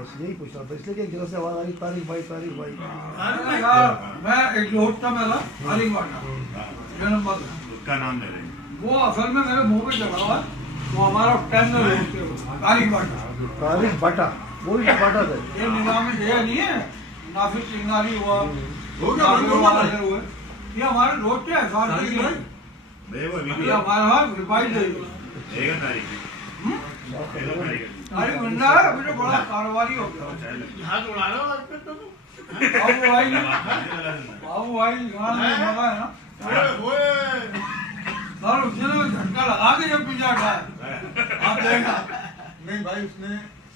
बस यही पूछ रहा था, इसलिए कि एक जगह से आवाज आ रही तारीख भाई तारीख भाई। अरे यार मैं एक लोट था मेरा तारीख बाटा जनम उसका नाम ले रहे हैं। वो असल में मेरे मुंह पे चढ़ा हुआ है, वो हमारा टेंडर है तारीख बाटा। तारीख बाटा वही तो बाटा था। ये निजाम ये नहीं है नासिर चिंगारी हुआ हो गया बंद हो गया हुए, ये हमारे रोड पे है साल तारीख की भाई देखो अभी ये हमारे वहाँ रिपाइट है देगा तारीख देगा तारीख तारीख बंदा है अभी तो बड़ा कारोबारी हो गया। हाथ उड़ा लो और फिर तो बाबू भाई गाना में लगा है ना सर उसने झटका लगा के जब पीछा उठाया आप देखा। नहीं भाई उसने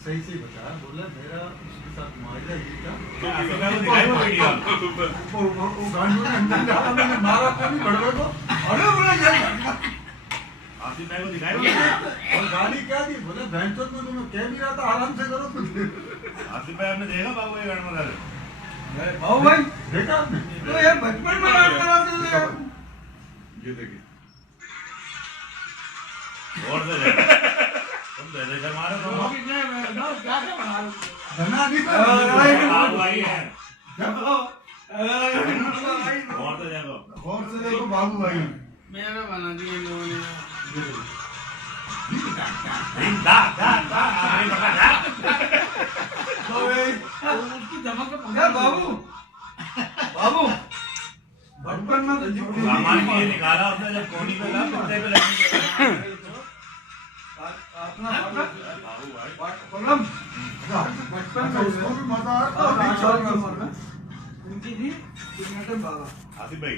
सही से बताया, बोला मेरा उसके साथ मामला ये था। वो गांडू ने अंदर डाला, मैंने मारा तो नहीं बड़वे को। अरे बोला ये झटका आसिफ भाई को दिखाया और गाड़ी क्या दी, बोले बैंचों में तुम्हें कह भी रहा था आराम से करो कुछ। आसिफ भाई आपने देखा बाबू ये गाड़ी में बाबू भाई देखा आपने? तो ये बचपन में डांस कराते थे यार। ये देखिए और से देखा तुम दे मारो तो वो कितने ना क्या क्या बना रहे हो? बना नहीं बाबू भाई है देखो और से देखो और से देखो बाबू भाई मेरा बना दिया इन लोगों ने। दा अरे बता उसकी धमक तो ए बाबू बाबू बचपन में तो सामान ये निकाला उसने जब कोनी पे लगा कुत्ते पे लगने अपना बाबू भाई प्रॉब्लम बचपन में उसको भी मजा आता और है। 20 साल की उम्र में उनकी थी सिग्नेचर बाबा आसिफ भाई